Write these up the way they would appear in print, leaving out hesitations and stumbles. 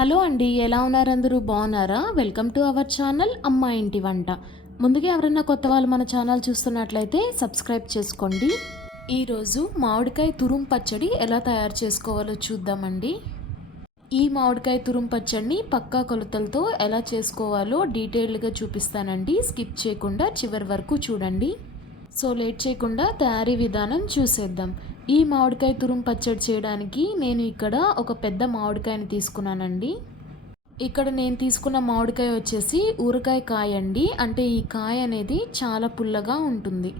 Hello అండి, ఎలా ఉన్నారు? అందరూ బాగున్నారా? వెల్కమ్ టు అవర్ ఛానల్ అమ్మ ఇంటి వంట. ముందుగా ఎవరైనా కొత్త వాళ్ళు మన ఛానల్ చూస్తున్నట్లయితే సబ్స్క్రైబ్ చేసుకోండి. ఈరోజు మామిడికాయ తురుము పచ్చడి ఎలా తయారు చేసుకోవాలో చూద్దామండి. ఈ మామిడికాయ తురుము పచ్చడిని పక్కా కొలతలతో ఎలా చేసుకోవాలో డీటెయిల్డ్గా చూపిస్తానండి. స్కిప్ చేయకుండా చివరి వరకు చూడండి. సో లేట్ చేయకుండా తయారీ విధానం చూసేద్దాం. ఈ మామిడికాయ తురుము పచ్చడి చేయడానికి నేను ఇక్కడ ఒక పెద్ద మామిడికాయని తీసుకున్నానండి. ఇక్కడ నేను తీసుకున్న మామిడికాయ వచ్చేసి ఊరగాయ కాయ అండి. అంటే ఈ కాయ అనేది చాలా పుల్లగా ఉంటుంది.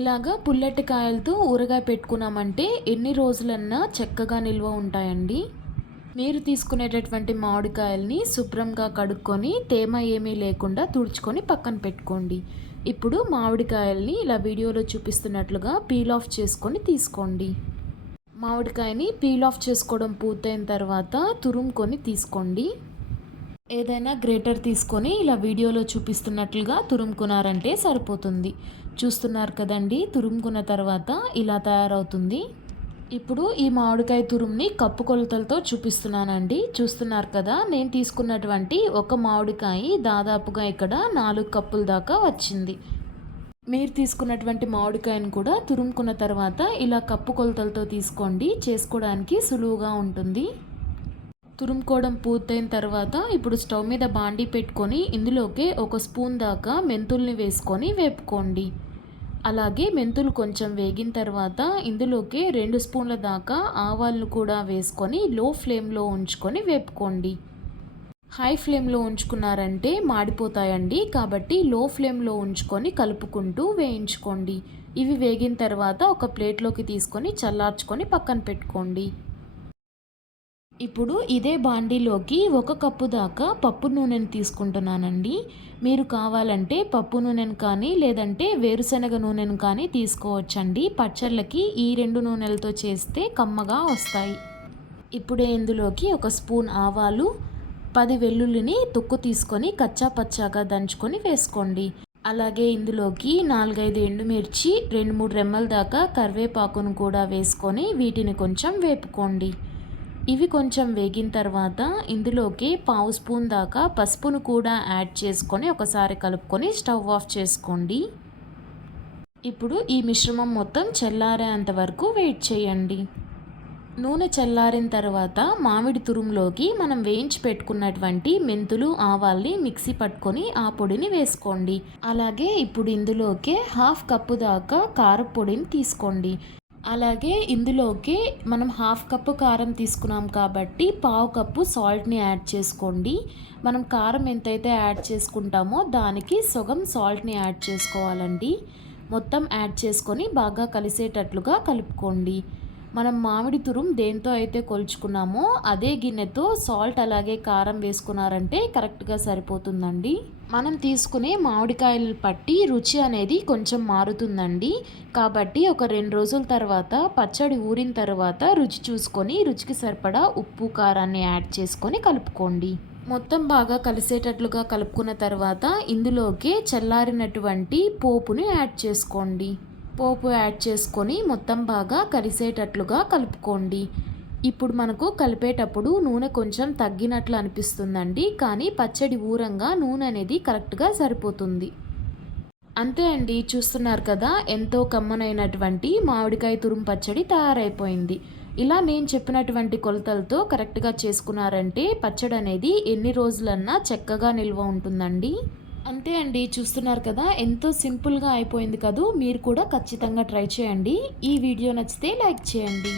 ఇలాగా పుల్లటి కాయలతో ఊరగాయ పెట్టుకున్నామంటే ఎన్ని రోజులన్నా చక్కగా నిల్వ ఉంటాయండి. మీరు తీసుకునేటటువంటి మామిడికాయల్ని శుభ్రంగా కడుక్కొని తేమ ఏమీ లేకుండా తుడుచుకొని పక్కన పెట్టుకోండి. ఇప్పుడు మామిడికాయల్ని ఇలా వీడియోలో చూపిస్తున్నట్లుగా పీల్ ఆఫ్ చేసుకొని తీసుకోండి. మామిడికాయని పీల్ ఆఫ్ చేసుకోవడం పూర్తయిన తర్వాత తురుముకొని తీసుకోండి. ఏదైనా గ్రేటర్ తీసుకొని ఇలా వీడియోలో చూపిస్తున్నట్లుగా తురుముకున్నారంటే సరిపోతుంది. చూస్తున్నారు కదండి, తురుముకున్న తర్వాత ఇలా తయారవుతుంది. ఇప్పుడు ఈ మామిడికాయ తురుముని కప్పు కొలతలతో చూపిస్తున్నానండి. చూస్తున్నారు కదా, నేను తీసుకున్నటువంటి ఒక మామిడికాయ దాదాపుగా ఇక్కడ 4 కప్పుల దాకా వచ్చింది. మీరు తీసుకున్నటువంటి మామిడికాయను కూడా తురుముకున్న తర్వాత ఇలా కప్పు కొలతలతో తీసుకోండి. చేసుకోవడానికి సులువుగా ఉంటుంది. తురుముకోవడం పూర్తయిన తర్వాత ఇప్పుడు స్టవ్ మీద బాండీ పెట్టుకొని ఇందులోకి 1 స్పూన్ దాకా మెంతుల్ని వేసుకొని వేపుకోండి. అలాగే మెంతులు కొంచెం వేగిన తర్వాత ఇందులోకి 2 స్పూన్ల దాకా ఆవాలను కూడా వేసుకొని లో ఫ్లేమ్లో ఉంచుకొని వేపుకోండి. హై ఫ్లేమ్లో ఉంచుకున్నారంటే మాడిపోతాయండి. కాబట్టి లో ఫ్లేమ్లో ఉంచుకొని కలుపుకుంటూ వేయించుకోండి. ఇవి వేగిన తర్వాత ఒక ప్లేట్లోకి తీసుకొని చల్లార్చుకొని పక్కన పెట్టుకోండి. ఇప్పుడు ఇదే బాండీలోకి 1 కప్పు దాకా పప్పు నూనెను తీసుకుంటున్నానండి. మీరు కావాలంటే పప్పు నూనెను కానీ లేదంటే వేరుశనగ నూనెను కానీ తీసుకోవచ్చండి. పచ్చళ్ళకి ఈ 2 నూనెలతో చేస్తే కమ్మగా వస్తాయి. ఇప్పుడే ఇందులోకి 1 స్పూన్ ఆవాలు, 10 వెల్లుల్లిని తొక్కు తీసుకొని కచ్చా పచ్చాగా దంచుకొని వేసుకోండి. అలాగే ఇందులోకి 4-5 ఎండుమిర్చి, 2-3 రెమ్మల దాకా కరివేపాకును కూడా వేసుకొని వీటిని కొంచెం వేపుకోండి. ఇవి కొంచెం వేగిన తర్వాత ఇందులోకి 1/2 స్పూన్ దాకా పసుపును కూడా యాడ్ చేసుకొని ఒకసారి కలుపుకొని స్టవ్ ఆఫ్ చేసుకోండి. ఇప్పుడు ఈ మిశ్రమం మొత్తం చల్లారేంత వరకు వెయిట్ చేయండి. నూనె చల్లారిన తర్వాత మామిడి తురుములోకి మనం వేయించి పెట్టుకున్నటువంటి మెంతులు, ఆవాల్ని మిక్సీ పట్టుకొని ఆ పొడిని వేసుకోండి. అలాగే ఇప్పుడు ఇందులోకి 1/2 కప్పు దాకా కారపొడిని తీసుకోండి. అలాగే ఇందులోకి మనం 1/2 కప్పు కారం తీసుకున్నాం కాబట్టి 1/4 కప్పు సాల్ట్ని యాడ్ చేసుకోండి. మనం కారం ఎంతైతే యాడ్ చేసుకుంటామో దానికి సగం సాల్ట్ని యాడ్ చేసుకోవాలండి. మొత్తం యాడ్ చేసుకొని బాగా కలిసేటట్లుగా కలుపుకోండి. మనం మామిడి తురుము దేంతో అయితే కొలుచుకున్నామో అదే గిన్నెతో సాల్ట్ అలాగే కారం వేసుకున్నారంటే కరెక్ట్గా సరిపోతుందండి. మనం తీసుకునే మామిడికాయలను బట్టి రుచి అనేది కొంచెం మారుతుందండి. కాబట్టి ఒక 2 రోజుల తర్వాత పచ్చడి ఊరిన తర్వాత రుచి చూసుకొని రుచికి సరిపడా ఉప్పు, కారాన్ని యాడ్ చేసుకొని కలుపుకోండి. మొత్తం బాగా కలిసేటట్లుగా కలుపుకున్న తర్వాత ఇందులోకి చల్లారినటువంటి పోపుని యాడ్ చేసుకోండి. పోపు యాడ్ చేసుకొని మొత్తం బాగా కలిసేటట్లుగా కలుపుకోండి. ఇప్పుడు మనకు కలిపేటప్పుడు నూనె కొంచెం తగ్గినట్లు అనిపిస్తుందండి. కానీ పచ్చడి ఊరంగా నూనె అనేది కరెక్ట్గా సరిపోతుంది. అంతే అండి, చూస్తున్నారు కదా, ఎంతో కమ్మనైనటువంటి మామిడికాయ తురుము పచ్చడి తయారైపోయింది. ఇలా నేను చెప్పినటువంటి కొలతలతో కరెక్ట్గా చేసుకున్నారంటే పచ్చడి అనేది ఎన్ని రోజులన్నా చక్కగా నిల్వ ఉంటుందండి. అంతే అండి, చూస్తున్నారు కదా, ఎంతో సింపుల్గా అయిపోయింది కదూ. మీరు కూడా ఖచ్చితంగా ట్రై చేయండి. ఈ వీడియో నచ్చితే లైక్ చేయండి.